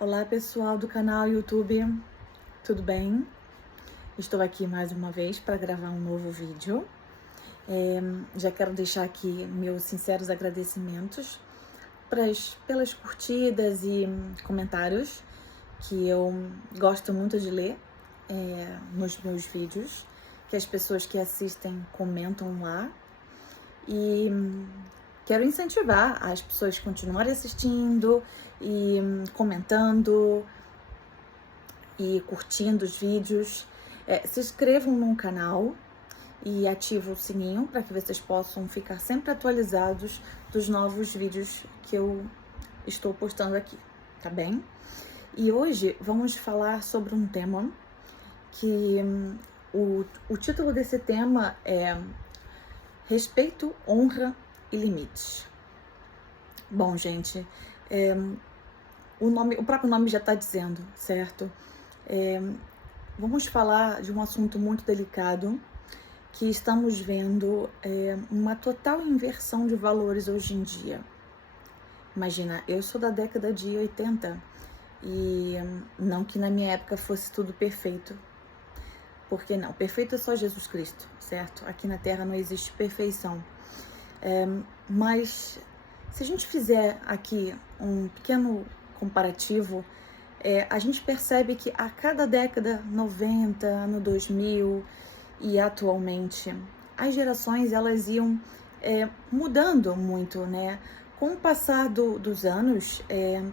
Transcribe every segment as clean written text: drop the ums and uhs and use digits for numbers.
Olá pessoal do canal YouTube, tudo bem? Estou aqui mais uma vez para gravar um novo vídeo. Já quero deixar aqui meus sinceros agradecimentos pelas curtidas e comentários que eu gosto muito de ler nos meus vídeos, que as pessoas que assistem comentam lá. E quero incentivar as pessoas a continuarem assistindo e comentando e curtindo os vídeos. Se inscrevam no canal e ativem o sininho para que vocês possam ficar sempre atualizados dos novos vídeos que eu estou postando aqui, tá bem? E hoje vamos falar sobre um tema que o título desse tema é Respeito, Honra e Limites. Bom, gente, o próprio nome já está dizendo, certo? Vamos falar de um assunto muito delicado, que estamos vendo uma total inversão de valores hoje em dia. Imagina, eu sou da década de 80 e não que na minha época fosse tudo perfeito, porque não, perfeito é só Jesus Cristo, certo? Aqui na Terra não existe perfeição. Mas se a gente fizer aqui um pequeno comparativo, a gente percebe que a cada década, 90, ano 2000 e atualmente, as gerações elas iam mudando muito, né? Com o passar dos anos,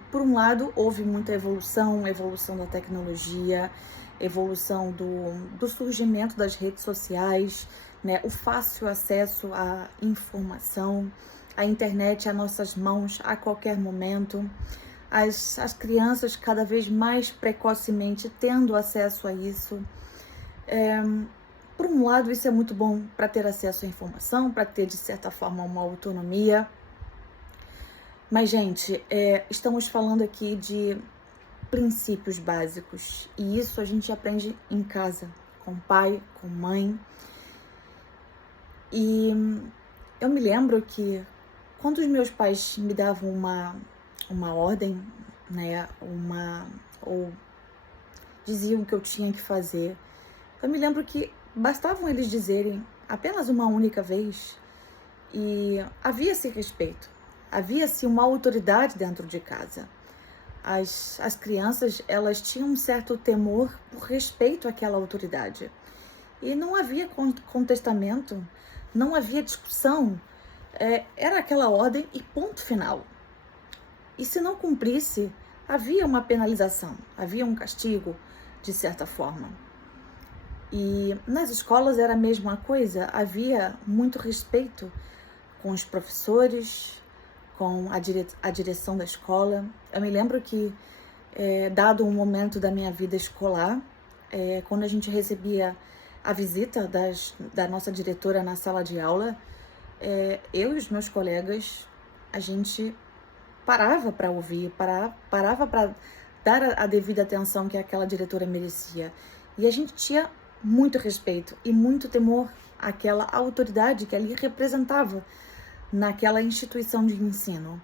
por um lado, houve muita evolução da tecnologia, evolução do surgimento das redes sociais, né? O fácil acesso à informação, a internet às nossas mãos a qualquer momento, as crianças cada vez mais precocemente tendo acesso a isso. Por um lado, isso é muito bom para ter acesso à informação, para ter, de certa forma, uma autonomia. Mas, gente, estamos falando aqui de princípios básicos. E isso a gente aprende em casa, com pai, com mãe. E eu me lembro que quando os meus pais me davam uma ordem, né, ou diziam que eu tinha que fazer, eu me lembro que bastavam eles dizerem apenas uma única vez e havia-se respeito, havia-se uma autoridade dentro de casa. As crianças, elas tinham um certo temor por respeito àquela autoridade. E não havia contestamento, não havia discussão, era aquela ordem e ponto final. E se não cumprisse, havia uma penalização, havia um castigo, de certa forma. E nas escolas era a mesma coisa, havia muito respeito com os professores, com a direção da escola. Eu me lembro que, dado um momento da minha vida escolar, quando a gente recebia a visita da nossa diretora na sala de aula, eu e os meus colegas, a gente parava para ouvir, parava para dar a devida atenção que aquela diretora merecia. E a gente tinha muito respeito e muito temor àquela autoridade que ali representava naquela instituição de ensino.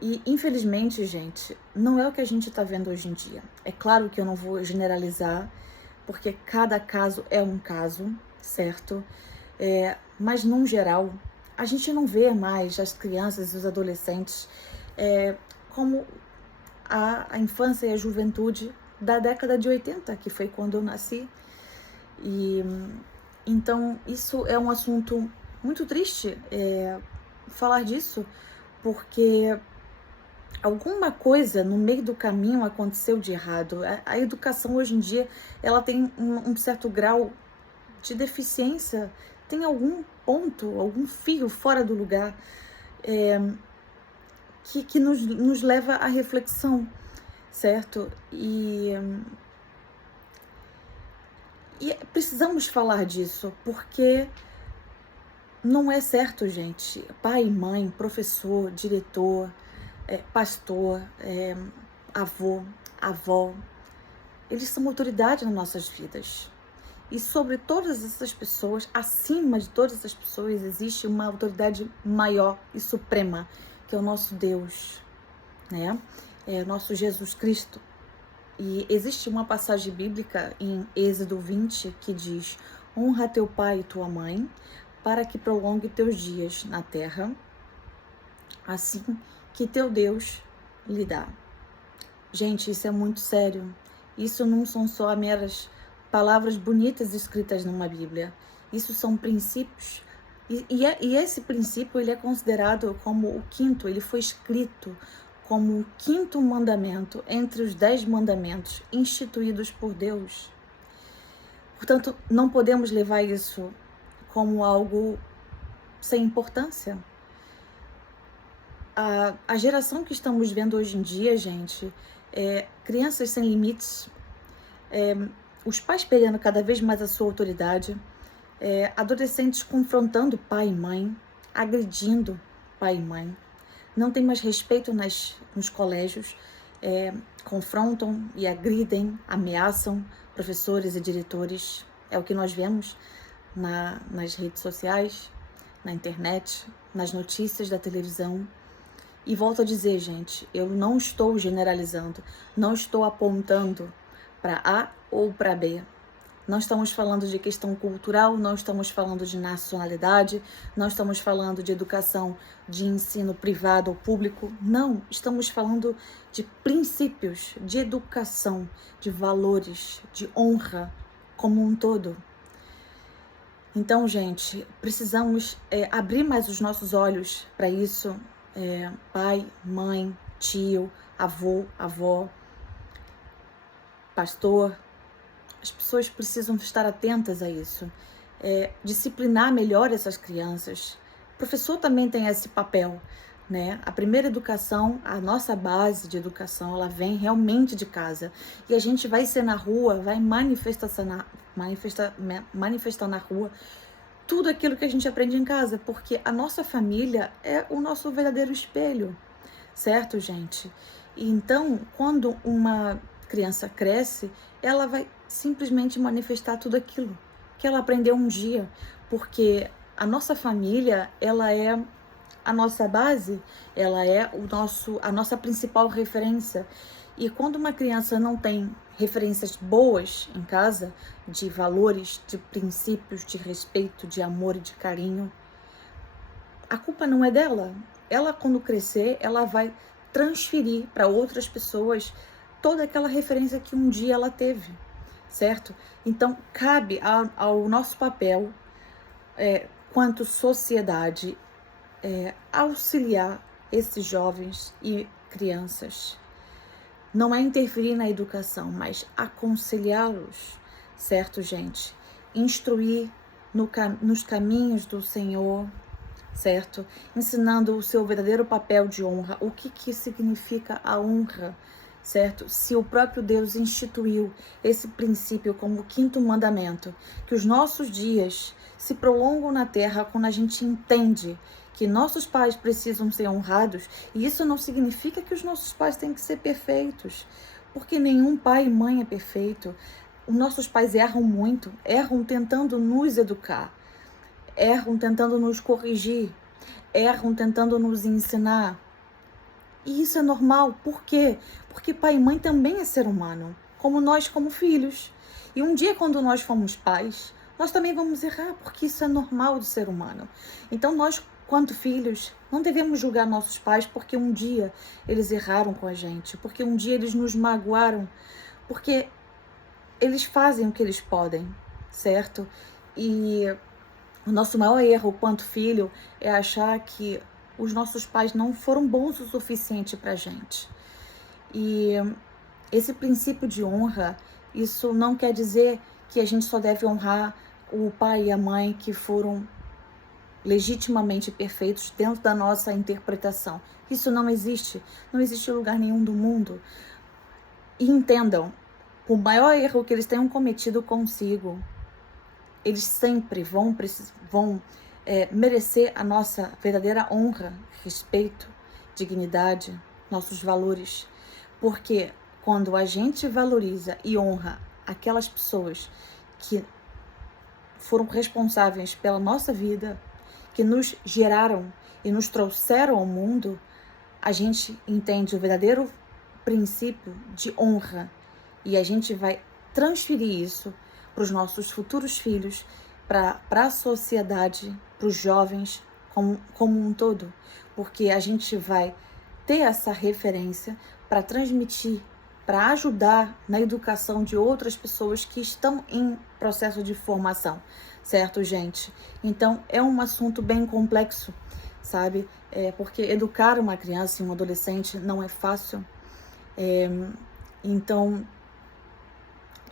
E, infelizmente, gente, não é o que a gente está vendo hoje em dia. É claro que eu não vou generalizar, porque cada caso é um caso, certo? Mas, num geral, a gente não vê mais as crianças e os adolescentes como a infância e a juventude da década de 80, que foi quando eu nasci. E então isso é um assunto muito triste, falar disso, porque alguma coisa no meio do caminho aconteceu de errado. A educação hoje em dia, ela tem um certo grau de deficiência, tem algum ponto, algum fio fora do lugar, que nos leva à reflexão, certo? E precisamos falar disso, porque não é certo, gente. Pai, mãe, professor, diretor, pastor, avô, avó, eles são autoridade nas nossas vidas. E sobre todas essas pessoas, acima de todas essas pessoas, existe uma autoridade maior e suprema, que é o nosso Deus, né? nosso Jesus Cristo. E existe uma passagem bíblica em Êxodo 20 que diz: honra teu pai e tua mãe, para que prolongue teus dias na terra, assim que teu Deus lhe dá. Gente, isso é muito sério. Isso não são só meras palavras bonitas escritas numa Bíblia. Isso são princípios. E esse princípio, ele é considerado como o quinto, ele foi escrito como o quinto mandamento entre os 10 mandamentos instituídos por Deus. Portanto, não podemos levar isso como algo sem importância. A geração que estamos vendo hoje em dia, gente, crianças sem limites, os pais perdendo cada vez mais a sua autoridade, adolescentes confrontando pai e mãe, agredindo pai e mãe, não tem mais respeito nos colégios, confrontam e agridem, ameaçam professores e diretores. É o que nós vemos nas redes sociais, na internet, nas notícias da televisão. E volto a dizer, gente, eu não estou generalizando, não estou apontando para A ou para B. Não estamos falando de questão cultural, não estamos falando de nacionalidade, não estamos falando de educação de ensino privado ou público. Não, estamos falando de princípios, de educação, de valores, de honra como um todo. Então, gente, precisamos abrir mais os nossos olhos para isso. Pai, mãe, tio, avô, avó, pastor. As pessoas precisam estar atentas a isso, disciplinar melhor essas crianças. O professor também tem esse papel, né? A primeira educação, a nossa base de educação, ela vem realmente de casa. E a gente vai ser na rua, vai manifestar na rua tudo aquilo que a gente aprende em casa, porque a nossa família é o nosso verdadeiro espelho, certo, gente? E então, quando uma criança cresce, ela vai simplesmente manifestar tudo aquilo que ela aprendeu um dia, porque a nossa família, ela é a nossa base, ela é a nossa principal referência. E quando uma criança não tem referências boas em casa, de valores, de princípios, de respeito, de amor e de carinho, a culpa não é dela. Ela, quando crescer, ela vai transferir para outras pessoas toda aquela referência que um dia ela teve, certo? Então, cabe ao nosso papel, quanto sociedade, auxiliar esses jovens e crianças. Não é interferir na educação, mas aconselhá-los, certo, gente? Instruir nos caminhos do Senhor, certo? Ensinando o seu verdadeiro papel de honra, o que significa a honra, certo? Se o próprio Deus instituiu esse princípio como o quinto mandamento, que os nossos dias se prolongam na terra quando a gente entende que nossos pais precisam ser honrados, e isso não significa que os nossos pais têm que ser perfeitos, porque nenhum pai e mãe é perfeito. Os nossos pais erram muito, erram tentando nos educar, erram tentando nos corrigir, erram tentando nos ensinar. E isso é normal. Por quê? Porque pai e mãe também é ser humano, como nós, como filhos. E um dia, quando nós formos pais, nós também vamos errar, porque isso é normal do ser humano. Então, nós, quanto filhos, não devemos julgar nossos pais porque um dia eles erraram com a gente, porque um dia eles nos magoaram, porque eles fazem o que eles podem, certo? E o nosso maior erro quanto filho é achar que os nossos pais não foram bons o suficiente pra gente. E esse princípio de honra, isso não quer dizer que a gente só deve honrar o pai e a mãe que foram legitimamente perfeitos dentro da nossa interpretação. Isso não existe em lugar nenhum do mundo. E entendam, o maior erro que eles tenham cometido consigo, eles sempre vão merecer a nossa verdadeira honra, respeito, dignidade, nossos valores. Porque quando a gente valoriza e honra aquelas pessoas que foram responsáveis pela nossa vida, que nos geraram e nos trouxeram ao mundo, a gente entende o verdadeiro princípio de honra. E a gente vai transferir isso para os nossos futuros filhos, para a sociedade, para os jovens como um todo. Porque a gente vai ter essa referência para transmitir, para ajudar na educação de outras pessoas que estão em processo de formação, certo, gente? Então, é um assunto bem complexo, sabe? Porque educar uma criança e um adolescente não é fácil. Então,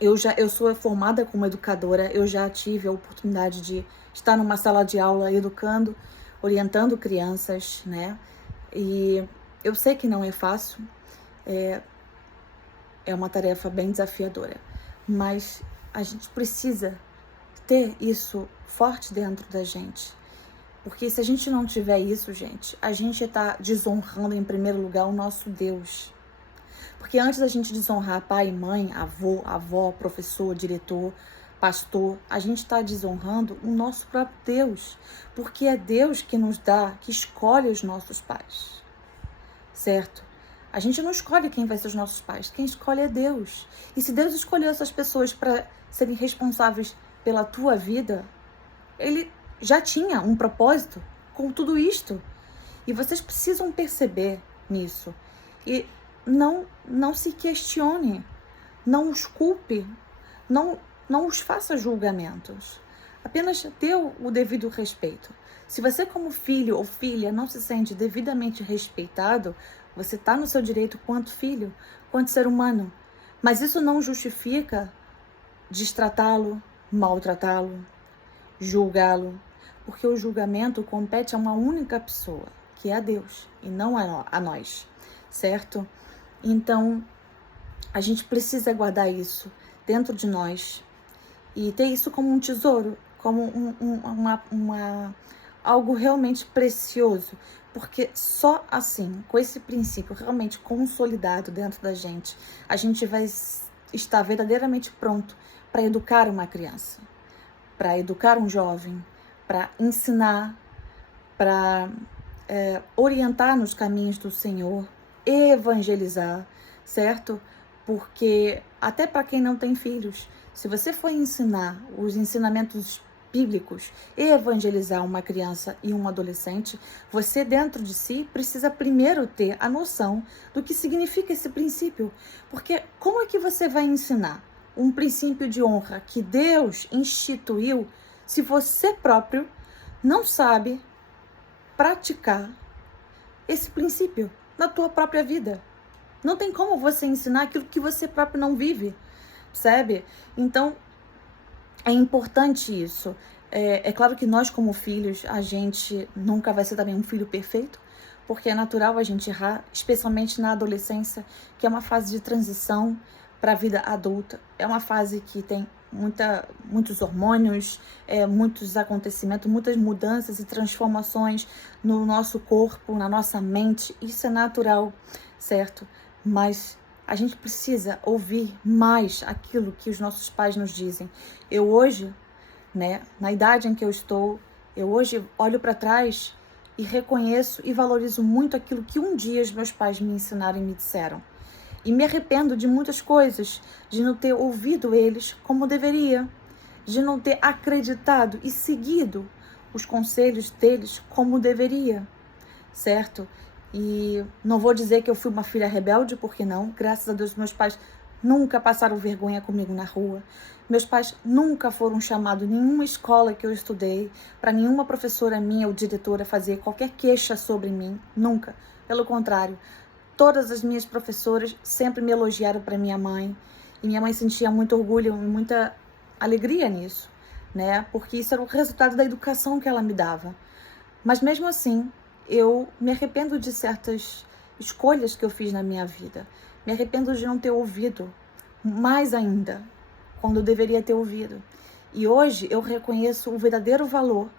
eu sou formada como educadora, eu já tive a oportunidade de estar numa sala de aula educando, orientando crianças, né? E eu sei que não é fácil, é uma tarefa bem desafiadora, mas a gente precisa ter isso forte dentro da gente, porque se a gente não tiver isso, gente, a gente está desonrando em primeiro lugar o nosso Deus. Porque antes da gente desonrar pai, mãe, avô, avó, professor, diretor, pastor, a gente está desonrando o nosso próprio Deus, porque é Deus que nos dá, que escolhe os nossos pais, certo? A gente não escolhe quem vai ser os nossos pais, quem escolhe é Deus. E se Deus escolheu essas pessoas para serem responsáveis pela tua vida, Ele já tinha um propósito com tudo isto. E vocês precisam perceber nisso. E não se questione, não os culpe, não os faça julgamentos. Apenas dê o devido respeito. Se você como filho ou filha não se sente devidamente respeitado, você está no seu direito quanto filho, quanto ser humano. Mas isso não justifica destratá-lo, maltratá-lo, julgá-lo, porque o julgamento compete a uma única pessoa, que é a Deus, e não a nós, certo? Então, a gente precisa guardar isso dentro de nós e ter isso como um tesouro, como algo realmente precioso, porque só assim, com esse princípio realmente consolidado dentro da gente, a gente vai estar verdadeiramente pronto para educar uma criança, para educar um jovem, para ensinar, para orientar nos caminhos do Senhor, evangelizar, certo? Porque até para quem não tem filhos, se você for ensinar os ensinamentos bíblicos e evangelizar uma criança e um adolescente, você dentro de si precisa primeiro ter a noção do que significa esse princípio. Porque como é que você vai ensinar um princípio de honra que Deus instituiu se você próprio não sabe praticar esse princípio na tua própria vida? Não tem como você ensinar aquilo que você próprio não vive, percebe? Então, é importante isso. É claro que nós, como filhos, a gente nunca vai ser também um filho perfeito, porque é natural a gente errar, especialmente na adolescência, que é uma fase de transição para a vida adulta. É uma fase que tem muitos hormônios, muitos acontecimentos, muitas mudanças e transformações no nosso corpo, na nossa mente. Isso é natural, certo? Mas a gente precisa ouvir mais aquilo que os nossos pais nos dizem. Eu hoje, né, na idade em que eu estou, eu hoje olho para trás e reconheço e valorizo muito aquilo que um dia os meus pais me ensinaram e me disseram. E me arrependo de muitas coisas, de não ter ouvido eles como deveria, de não ter acreditado e seguido os conselhos deles como deveria, certo? E não vou dizer que eu fui uma filha rebelde, porque não. Graças a Deus, meus pais nunca passaram vergonha comigo na rua. Meus pais nunca foram chamados em nenhuma escola que eu estudei, para nenhuma professora minha ou diretora fazer qualquer queixa sobre mim. Nunca. Pelo contrário, todas as minhas professoras sempre me elogiaram para minha mãe. E minha mãe sentia muito orgulho e muita alegria nisso, né? Porque isso era o resultado da educação que ela me dava. Mas mesmo assim, eu me arrependo de certas escolhas que eu fiz na minha vida. Me arrependo de não ter ouvido, mais ainda, quando eu deveria ter ouvido. E hoje eu reconheço o verdadeiro valor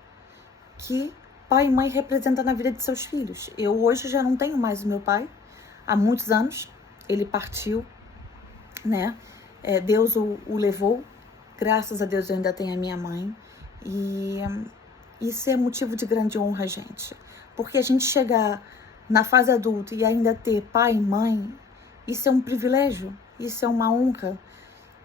que pai e mãe representam na vida de seus filhos. Eu hoje já não tenho mais o meu pai, há muitos anos. Ele partiu, né? Deus o levou. Graças a Deus eu ainda tenho a minha mãe. E isso é motivo de grande honra, gente. Porque a gente chegar na fase adulta e ainda ter pai e mãe, Isso é um privilégio, isso é uma honra.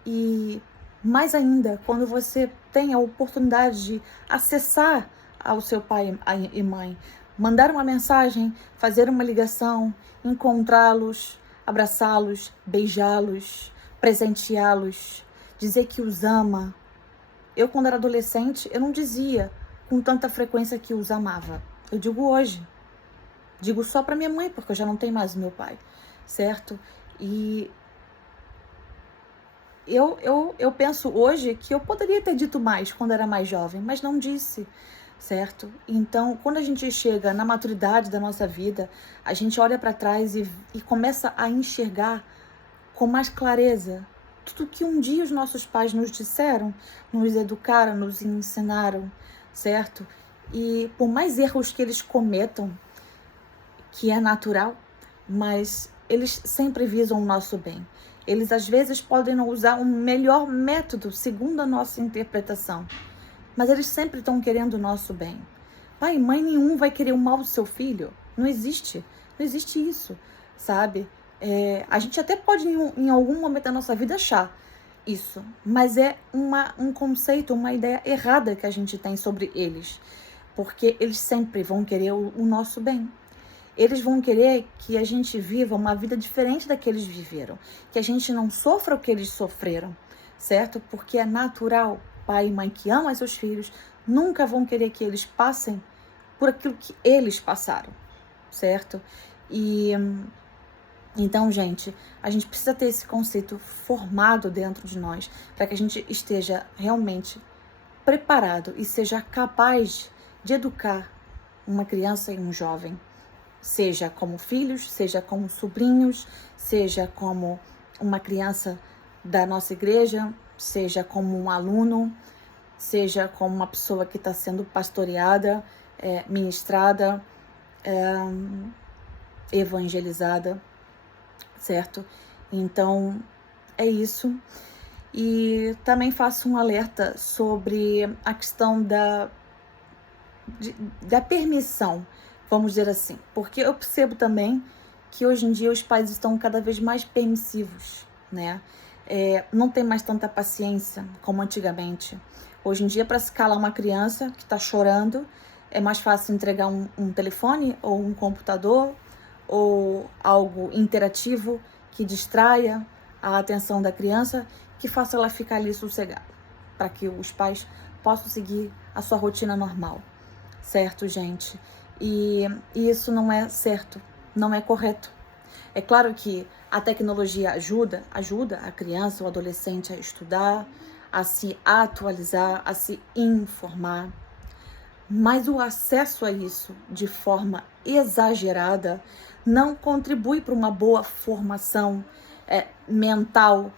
E mais ainda, quando você tem a oportunidade de acessar ao seu pai e mãe, mandar uma mensagem, fazer uma ligação, encontrá-los, abraçá-los, beijá-los, presenteá-los, dizer que os ama. Eu, quando era adolescente, eu não dizia com tanta frequência que os amava. Eu digo hoje. Digo só para minha mãe, porque eu já não tenho mais o meu pai, certo? E eu penso hoje que eu poderia ter dito mais quando era mais jovem, mas não disse, certo? Então, quando a gente chega na maturidade da nossa vida, a gente olha para trás e começa a enxergar com mais clareza tudo que um dia os nossos pais nos disseram, nos educaram, nos ensinaram, certo? E por mais erros que eles cometam, que é natural, mas eles sempre visam o nosso bem. Eles às vezes podem não usar o melhor método segundo a nossa interpretação, mas eles sempre estão querendo o nosso bem. Pai e mãe nenhum vai querer o mal do seu filho. Não existe isso, sabe? A gente até pode em algum momento da nossa vida achar isso, mas é um conceito, uma ideia errada que a gente tem sobre eles, porque eles sempre vão querer o nosso bem. Eles vão querer que a gente viva uma vida diferente da que eles viveram, que a gente não sofra o que eles sofreram, certo? Porque é natural, pai e mãe que amam seus filhos nunca vão querer que eles passem por aquilo que eles passaram, certo? E então, gente, a gente precisa ter esse conceito formado dentro de nós para que a gente esteja realmente preparado e seja capaz de educar uma criança e um jovem, seja como filhos, seja como sobrinhos, seja como uma criança da nossa igreja, seja como um aluno, seja como uma pessoa que está sendo pastoreada, ministrada, evangelizada, certo? Então, é isso. E também faço um alerta sobre a questão da permissão, vamos dizer assim, porque eu percebo também que hoje em dia os pais estão cada vez mais permissivos, né? Não tem mais tanta paciência como antigamente. Hoje em dia, para se calar uma criança que está chorando, é mais fácil entregar um telefone ou um computador ou algo interativo que distraia a atenção da criança, que faça ela ficar ali sossegada, para que os pais possam seguir a sua rotina normal, certo, gente? E isso não é certo, não é correto. É claro que a tecnologia ajuda a criança ou adolescente a estudar, a se atualizar, a se informar, mas o acesso a isso de forma exagerada não contribui para uma boa formação mental,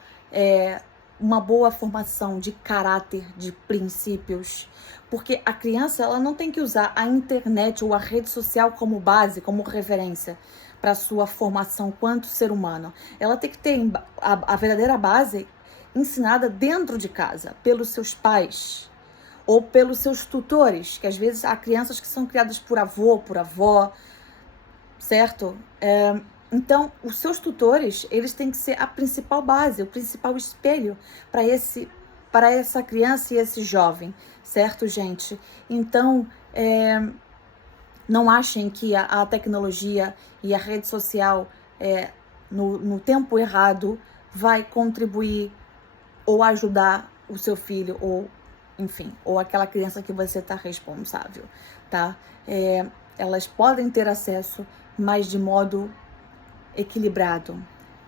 uma boa formação de caráter, de princípios, porque a criança ela não tem que usar a internet ou a rede social como base, como referência para sua formação quanto ser humano. Ela tem que ter a verdadeira base ensinada dentro de casa, pelos seus pais ou pelos seus tutores, que às vezes há crianças que são criadas por avô, por avó, certo? Então, os seus tutores, eles têm que ser a principal base, o principal espelho para essa criança e esse jovem, certo, gente? Então, não achem que a tecnologia e a rede social no tempo errado vai contribuir ou ajudar o seu filho ou, enfim, ou aquela criança que você está responsável, tá? Elas podem ter acesso, mas de modo equilibrado,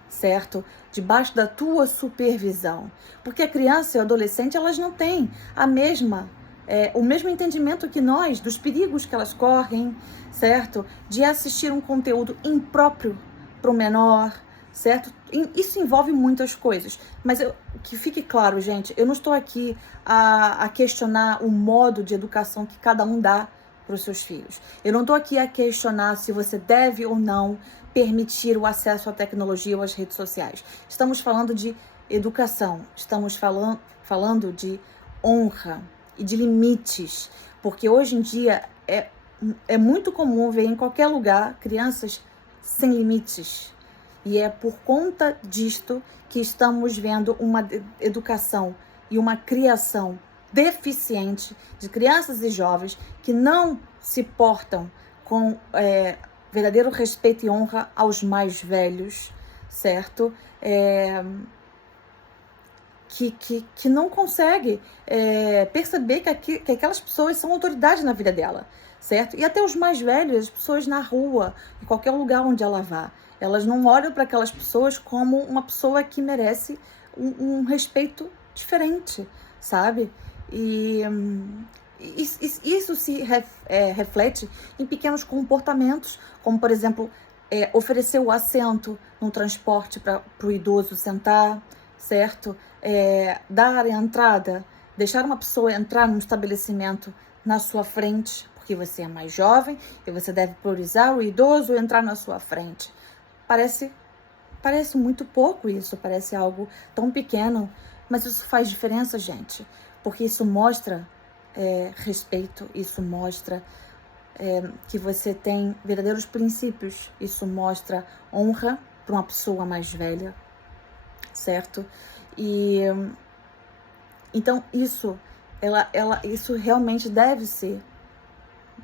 certo? Debaixo da tua supervisão. Porque a criança e o adolescente, elas não têm o mesmo entendimento que nós, dos perigos que elas correm, certo? De assistir um conteúdo impróprio para o menor, certo? Isso envolve muitas coisas, mas que fique claro, gente, eu não estou aqui a questionar o modo de educação que cada um dá para os seus filhos. Eu não estou aqui a questionar se você deve ou não permitir o acesso à tecnologia ou às redes sociais. Estamos falando de educação, estamos falando de honra e de limites, porque hoje em dia é muito comum ver em qualquer lugar crianças sem limites, E é por conta disto que estamos vendo uma educação e uma criação deficiente de crianças e jovens que não se portam com verdadeiro respeito e honra aos mais velhos, certo? Que não consegue perceber que aquelas pessoas são autoridade na vida dela, certo? E até os mais velhos, as pessoas na rua, em qualquer lugar onde ela vá, elas não olham para aquelas pessoas como uma pessoa que merece um respeito diferente, sabe? E isso se reflete em pequenos comportamentos, como, por exemplo, oferecer o assento no transporte para o idoso sentar, certo? Dar a entrada, deixar uma pessoa entrar num estabelecimento na sua frente, porque você é mais jovem e você deve priorizar o idoso entrar na sua frente. Parece muito pouco isso, parece algo tão pequeno, mas isso faz diferença, gente, porque isso mostra respeito, isso mostra que você tem verdadeiros princípios, isso mostra honra para uma pessoa mais velha, certo? E então isso realmente deve ser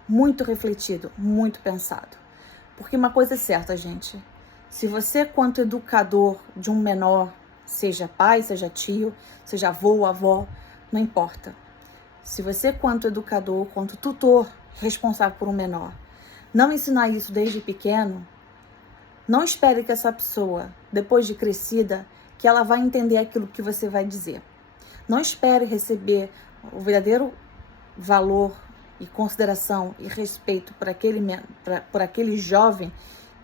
muito refletido, muito pensado, porque uma coisa é certa, gente, se você, quanto educador de um menor, seja pai, seja tio, seja avô ou avó, não importa. Se você, quanto educador, quanto tutor responsável por um menor, não ensinar isso desde pequeno, não espere que essa pessoa, depois de crescida, que ela vai entender aquilo que você vai dizer. Não espere receber o verdadeiro valor e consideração e respeito por aquele jovem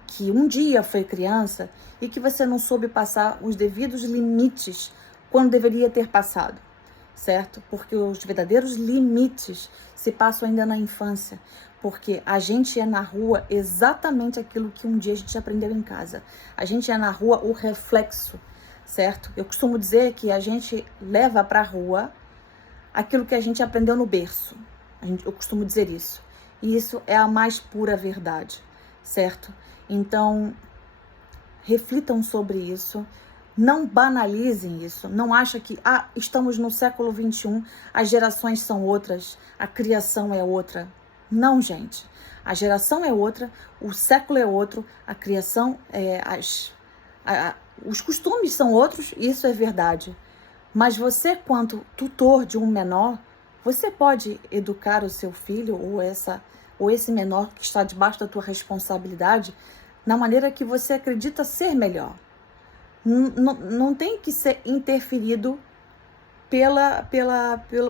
que um dia foi criança e que você não soube passar os devidos limites quando deveria ter passado, certo? Porque os verdadeiros limites se passam ainda na infância, porque a gente é na rua exatamente aquilo que um dia a gente aprendeu em casa. A gente é na rua o reflexo, certo? Eu costumo dizer que a gente leva para a rua aquilo que a gente aprendeu no berço. Eu costumo dizer isso. E isso é a mais pura verdade, certo? Então, reflitam sobre isso, não banalizem isso, não achem que estamos no século XXI, as gerações são outras, a criação é outra. Não, gente, a geração é outra, o século é outro, a criação, os costumes são outros, isso é verdade. Mas você, quanto tutor de um menor, você pode educar o seu filho ou esse menor que está debaixo da tua responsabilidade na maneira que você acredita ser melhor. Não tem que ser interferido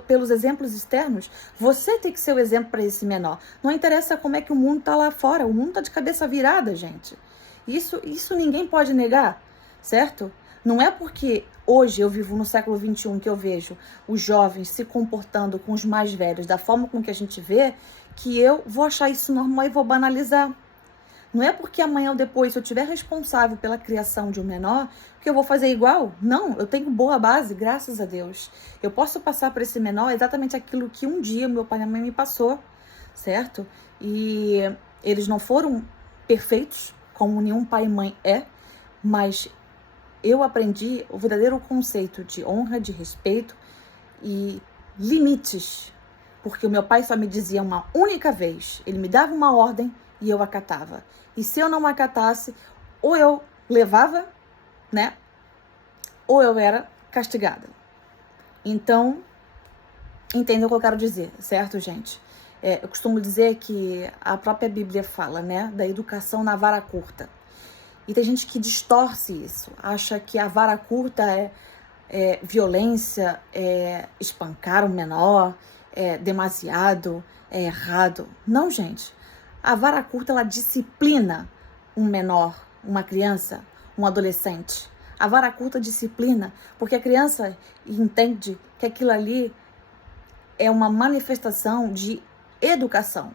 pelos exemplos externos. Você tem que ser o exemplo para esse menor. Não interessa como é que o mundo está lá fora. O mundo está de cabeça virada, gente. Isso ninguém pode negar, certo? Não é porque hoje eu vivo no século XXI que eu vejo os jovens se comportando com os mais velhos da forma com que a gente vê, que eu vou achar isso normal e vou banalizar. Não é porque amanhã ou depois, se eu estiver responsável pela criação de um menor, que eu vou fazer igual. Não, eu tenho boa base, graças a Deus. Eu posso passar para esse menor exatamente aquilo que um dia meu pai e minha mãe me passou, certo? E eles não foram perfeitos, como nenhum pai e mãe é, mas eu aprendi o verdadeiro conceito de honra, de respeito e limites. Porque o meu pai só me dizia uma única vez. Ele me dava uma ordem e eu acatava. E se eu não acatasse, ou eu levava, né? Ou eu era castigada. Então, entendam o que eu quero dizer, certo, gente? Eu costumo dizer que a própria Bíblia fala, né? Da educação na vara curta. E tem gente que distorce isso. Acha que a vara curta é violência, é espancar um menor, é demasiado, é errado. Não, gente. A vara curta, ela disciplina um menor, uma criança, um adolescente. A vara curta disciplina, porque a criança entende que aquilo ali é uma manifestação de educação.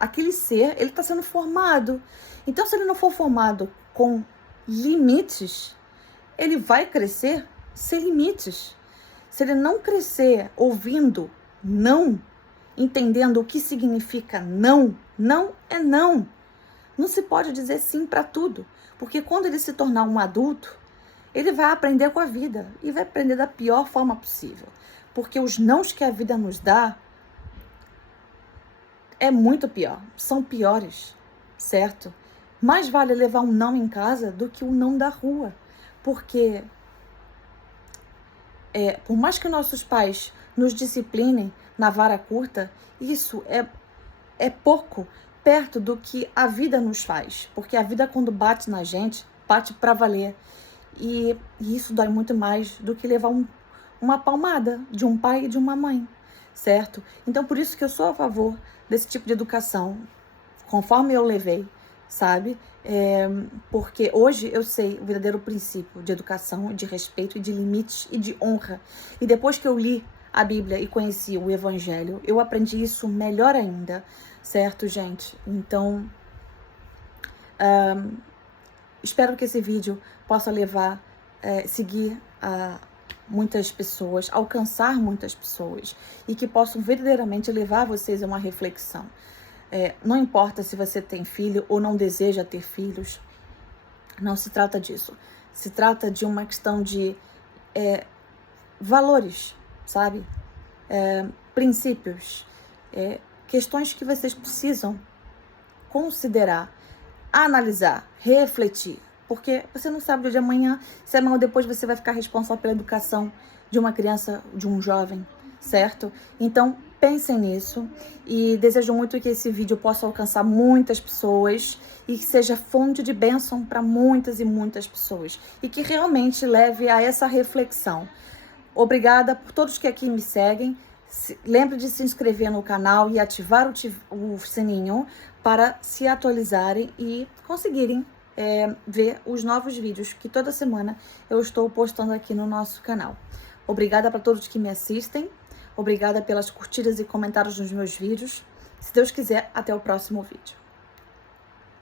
Aquele ser, ele está sendo formado. Então, se ele não for formado com limites, ele vai crescer sem limites. Se ele não crescer ouvindo não, entendendo o que significa não, não é não. Não se pode dizer sim para tudo. Porque quando ele se tornar um adulto, ele vai aprender com a vida e vai aprender da pior forma possível. Porque os nãos que a vida nos dá é muito pior, são piores, certo? Mais vale levar um não em casa do que um não da rua. Porque por mais que nossos pais nos disciplinem na vara curta, isso é pouco perto do que a vida nos faz. Porque a vida, quando bate na gente, bate pra valer. E isso dói muito mais do que levar uma palmada de um pai e de uma mãe, certo? Então, por isso que eu sou a favor desse tipo de educação, conforme eu levei, sabe? Porque hoje eu sei o verdadeiro princípio de educação, de respeito e de limites e de honra. E depois que eu li a Bíblia e conheci o Evangelho, eu aprendi isso melhor ainda, certo, gente? Então, espero que esse vídeo possa levar, seguir muitas pessoas, alcançar muitas pessoas e que possam verdadeiramente levar vocês a uma reflexão. Não importa se você tem filho ou não deseja ter filhos, não se trata disso. Se trata de uma questão de valores, sabe? Princípios, questões que vocês precisam considerar, analisar, refletir, porque você não sabe o dia de amanhã, se amanhã ou depois você vai ficar responsável pela educação de uma criança, de um jovem, certo? Então, pensem nisso e desejo muito que esse vídeo possa alcançar muitas pessoas e que seja fonte de bênção para muitas e muitas pessoas e que realmente leve a essa reflexão. Obrigada por todos que aqui me seguem. Lembre de se inscrever no canal e ativar o sininho para se atualizarem e conseguirem ver os novos vídeos que toda semana eu estou postando aqui no nosso canal. Obrigada para todos que me assistem. Obrigada pelas curtidas e comentários nos meus vídeos. Se Deus quiser, até o próximo vídeo.